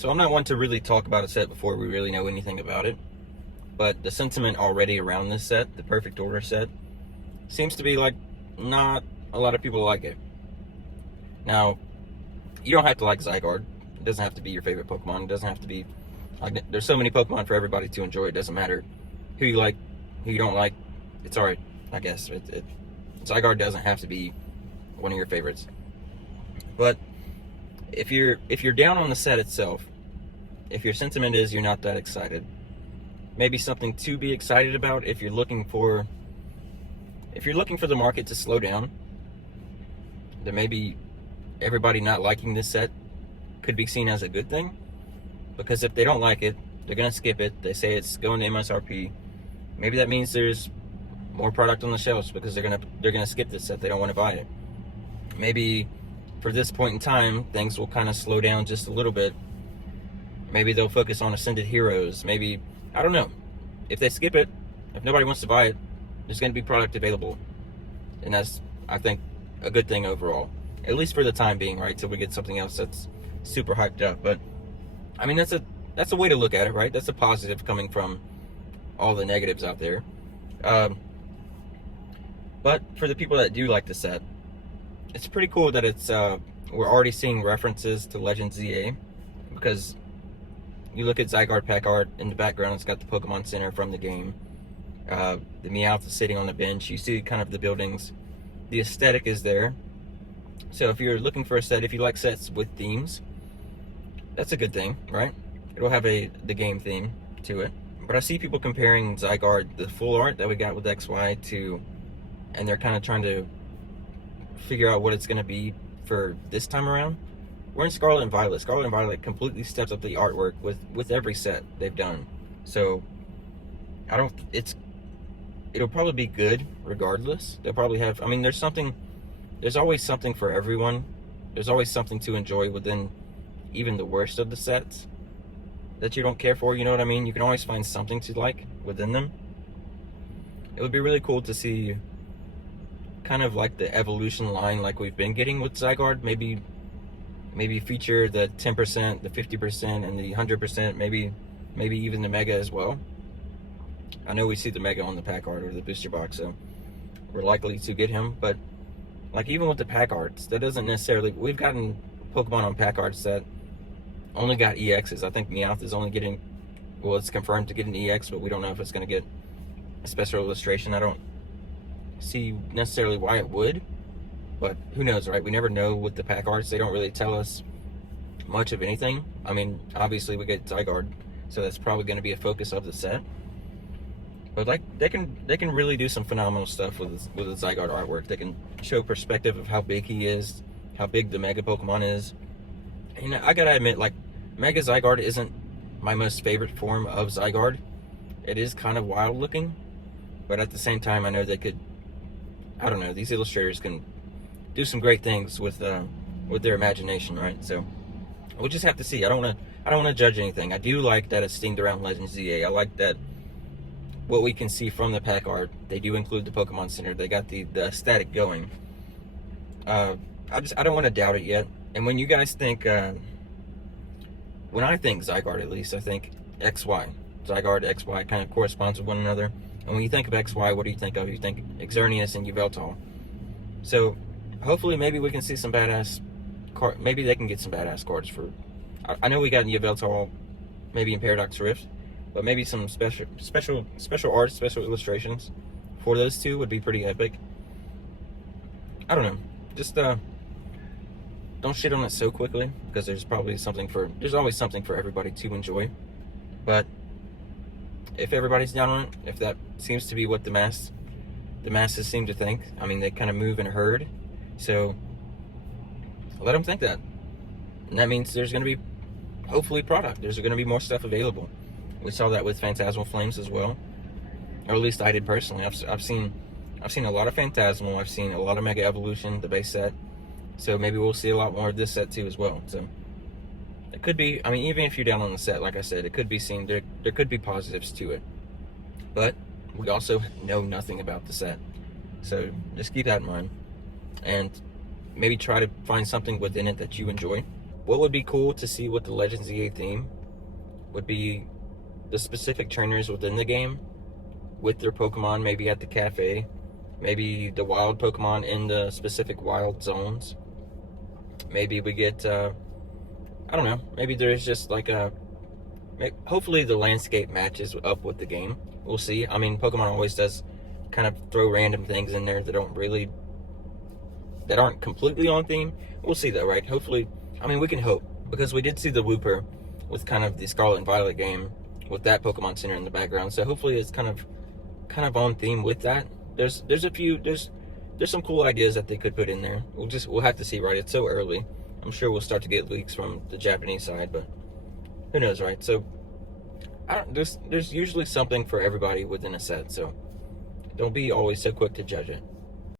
So I'm not one to really talk about a set before we really know anything about it, but the sentiment already around this set, the Perfect Order set, seems to be like not a lot of people like it. Now, you don't have to like Zygarde. It doesn't have to be your favorite Pokemon. It doesn't have to be like, there's so many Pokemon for everybody to enjoy. It doesn't matter who you like, who you don't like. It's alright, I guess. Zygarde doesn't have to be one of your favorites. But if you're down on the set itself, if your sentiment is you're not that excited, maybe something to be excited about if you're looking for the market to slow down, then maybe everybody not liking this set could be seen as a good thing. Because if they don't like it, they're gonna skip it. They say it's going to MSRP. Maybe that means there's more product on the shelves because they're gonna skip this set. They don't want to buy it. Maybe for this point in time, things will kind of slow down just a little bit. Maybe they'll focus on Ascended Heroes. Maybe, I don't know. If they skip it, if nobody wants to buy it, there's going to be product available. And that's, I think, a good thing overall. At least for the time being, right? Till we get something else that's super hyped up. But, I mean, that's a way to look at it, right? That's a positive coming from all the negatives out there. But for the people that do like the set, it's pretty cool that it's we're already seeing references to Legends ZA, because you look at Zygarde pack art in the background, it's got the Pokemon Center from the game. The Meowth is sitting on the bench. You see kind of the buildings. The aesthetic is there. So if you're looking for a set, if you like sets with themes, that's a good thing, right? It'll have the game theme to it. But I see people comparing Zygarde, the full art that we got with XY, to, and they're kind of trying to figure out what it's going to be for this time around. We're in Scarlet and Violet. Scarlet and Violet completely steps up the artwork with every set they've done. So it'll probably be good regardless. They'll probably have, I mean, there's always something for everyone. There's always something to enjoy within even the worst of the sets that you don't care for, you know what I mean? You can always find something to like within them. It would be really cool to see kind of like the evolution line like we've been getting with Zygarde. Maybe feature the 10%, the 50%, and the 100%, maybe even the Mega as well. I know we see the Mega on the pack art or the booster box, so we're likely to get him. But like even with the pack arts, that doesn't necessarily, we've gotten Pokemon on pack arts that only got EXs. I think Meowth is only getting, well, it's confirmed to get an EX, but we don't know if it's going to get a special illustration. I don't see necessarily why it would, but who knows, right? We never know with the pack arts. They don't really tell us much of anything. I mean, obviously we get Zygarde, so that's probably going to be a focus of the set. But like they can really do some phenomenal stuff with the Zygarde artwork. They can show perspective of how big he is, how big the Mega Pokemon is. And I gotta admit, like, Mega Zygarde isn't my most favorite form of Zygarde. It is kind of wild looking, but at the same time, I know they could, I don't know, these illustrators can do some great things with their imagination, right? So we'll just have to see. I don't want to judge anything. I do like that it's themed around Legends ZA. I like that what we can see from the pack art, they do include the Pokemon Center. They got the aesthetic going. I don't want to doubt it yet. And when you guys think, when I think Zygarde, at least, I think XY. Zygarde, XY kind of corresponds with one another. And when you think of XY, what do you think of? You think Xerneas and Yveltal. So hopefully maybe we can see some badass card. Maybe they can get some badass cards for, I know we got Yveltal maybe in Paradox Rift, but maybe some special art, special illustrations for those two would be pretty epic. I don't know. Just don't shit on it so quickly, because there's always something for everybody to enjoy. But if everybody's down on it, if that seems to be what the masses seem to think, I mean, they kind of move in a herd, so let them think that. And that means there's going to be, hopefully, product. There's going to be more stuff available. We saw that with Phantasmal Flames as well, or at least I did personally. I've seen a lot of Phantasmal. I've seen a lot of Mega Evolution, the base set. So maybe we'll see a lot more of this set too as well. So it could be, I mean, even if you're down on the set, like I said, it could be seen, there could be positives to it. But we also know nothing about the set. So just keep that in mind. And maybe try to find something within it that you enjoy. what would be cool to see with the Legends EA theme would be the specific trainers within the game with their Pokemon, maybe at the cafe, maybe the wild Pokemon in the specific wild zones. Maybe we get, I don't know, maybe there's just like hopefully the landscape matches up with the game. We'll see. I mean, Pokemon always does kind of throw random things in there that aren't completely on theme. We'll see though, right? Hopefully, I mean, we can hope, because we did see the Wooper with kind of the Scarlet and Violet game with that Pokemon Center in the background. So hopefully it's kind of on theme with that. There's some cool ideas that they could put in there. We'll have to see, right? It's so early. I'm sure we'll start to get leaks from the Japanese side, but who knows, right? So there's usually something for everybody within a set, so don't be always so quick to judge it.